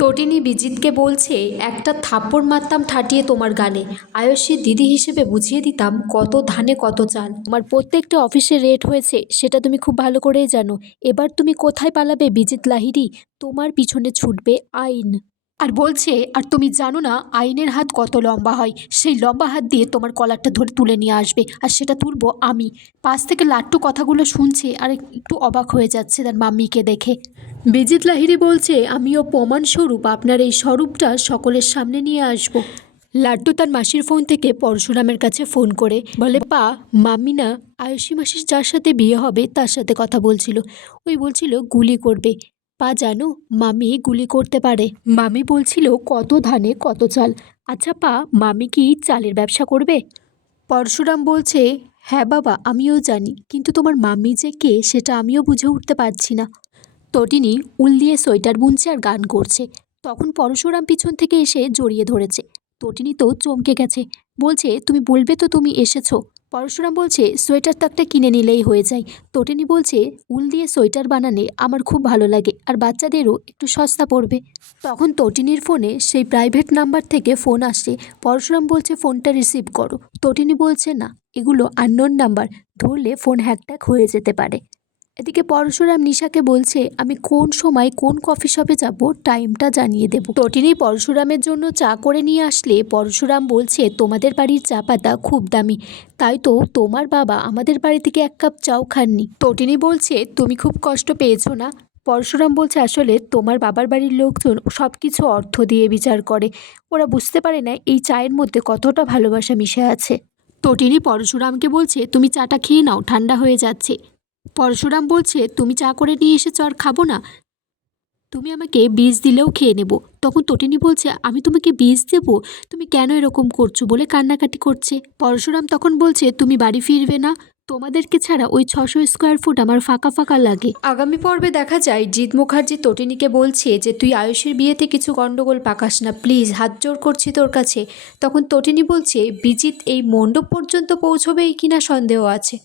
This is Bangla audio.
তটিনী বিজিতকে বলছে, একটা থাপ্পড় মারতাম ঠাটিয়ে তোমার গালে। আয়ুষীর দিদি হিসেবে বুঝিয়ে দিতাম কত ধানে কত চাল। তোমার প্রত্যেকটা অফিসে রেট হয়েছে, সেটা তুমি খুব ভালো করেই জানো। এবার তুমি কোথায় পালাবে বিজিত লাহিড়ী? তোমার পিছনে ছুটবে আইন। আর বলছে, আর তুমি জানো না আইনের হাত কত লম্বা হয়। সেই লম্বা হাত দিয়ে তোমার কলারটা ধরে তুলে নিয়ে আসবে, আর সেটা তুলবো আমি। পাশ থেকে লাট্টু কথাগুলো শুনছে আর একটু অবাক হয়ে যাচ্ছে তার মাম্মিকে দেখে। বিজিত লাহিড়ী বলছে, আমিও প্রমাণস্বরূপ আপনার এই স্বরূপটা সকলের সামনে নিয়ে আসব। লাড্ডু তার মাসির ফোন থেকে পরশুরামের কাছে ফোন করে বলে, পা, মাম্মি না আয়ুষী মাসির যার সাথে বিয়ে হবে তার সাথে কথা বলছিল। ওই বলছিল গুলি করবে। পা জানো, মামি গুলি করতে পারে। মামি বলছিল কত ধানে কত চাল। আচ্ছা পা, মামি কি চালের ব্যবসা করবে? পরশুরাম বলছে, হ্যাঁ বাবা, আমিও জানি, কিন্তু তোমার মাম্মি যে কে সেটা আমিও বুঝে উঠতে পারছি না। তটিনী উল দিয়ে সোয়েটার বুনছে আর গান করছে। তখন পরশুরাম পিছন থেকে এসে জড়িয়ে ধরেছে। তটিনী তো চমকে গেছে, বলছে, তুমি বলবে তো তুমি এসেছো? পরশুরাম বলছে, সোয়েটারটা একটা কিনে নিলেই হয়ে যায়। তটিনী বলছে, উল দিয়ে সোয়েটার বানালে আমার খুব ভালো লাগে, আর বাচ্চাদেরও একটু সস্তা পড়বে। তখন তটিনীর ফোনে সেই প্রাইভেট নাম্বার থেকে ফোন আসছে। পরশুরাম বলছে, ফোনটা রিসিভ করো। তটিনী বলছে, না, এগুলো আননোন নাম্বার, ধরলে ফোন হ্যাকট্যাক হয়ে যেতে পারে। এদিকে পরশুরাম নিশাকে বলছে, আমি কোন সময় কোন কফি শপে যাব টাইমটা জানিয়ে দেব। তটিনী পরশুরামের জন্য চা করে নিয়ে আসলে পরশুরাম বলছে, তোমাদের বাড়ির চা পাতা খুব দামি, তাই তো তোমার বাবা আমাদের বাড়ি থেকে এক কাপ চাও খাননি। তটিনী বলছে, তুমি খুব কষ্ট পেয়েছো না? পরশুরাম বলছে, আসলে তোমার বাবার বাড়ির লোকজন সব কিছু অর্থ দিয়ে বিচার করে, ওরা বুঝতে পারে না এই চায়ের মধ্যে কতটা ভালোবাসা মিশে আছে। তটিনী পরশুরামকে বলছে, তুমি চাটা খেয়ে নাও, ঠান্ডা হয়ে যাচ্ছে। পরশুরাম বলছে, তুমি চা করে নিয়ে এসেছো আর খাবো না? তুমি আমাকে বীজ দিলেও খেয়ে নেব। তখন তটিনী বলছে, আমি তোমাকে বীজ দেব? তুমি কেন এরকম করছো বলে কান্নাকাটি করছে। পরশুরাম তখন বলছে, তুমি বাড়ি ফিরবে না? তোমাদেরকে ছাড়া ওই 600 স্কোয়ার ফুট আমার ফাঁকা ফাঁকা লাগে। আগামী পর্বে দেখা যায় জিৎ মুখার্জি তটিনীকে বলছে যে, তুই আয়ুষের বিয়েতে কিছু গন্ডগোল পাকাস না প্লিজ, হাত জোর করছি তোর কাছে। তখন তটিনী বলছে, বিজিত এই মণ্ডপ পর্যন্ত পৌঁছবেই কিনা সন্দেহ আছে।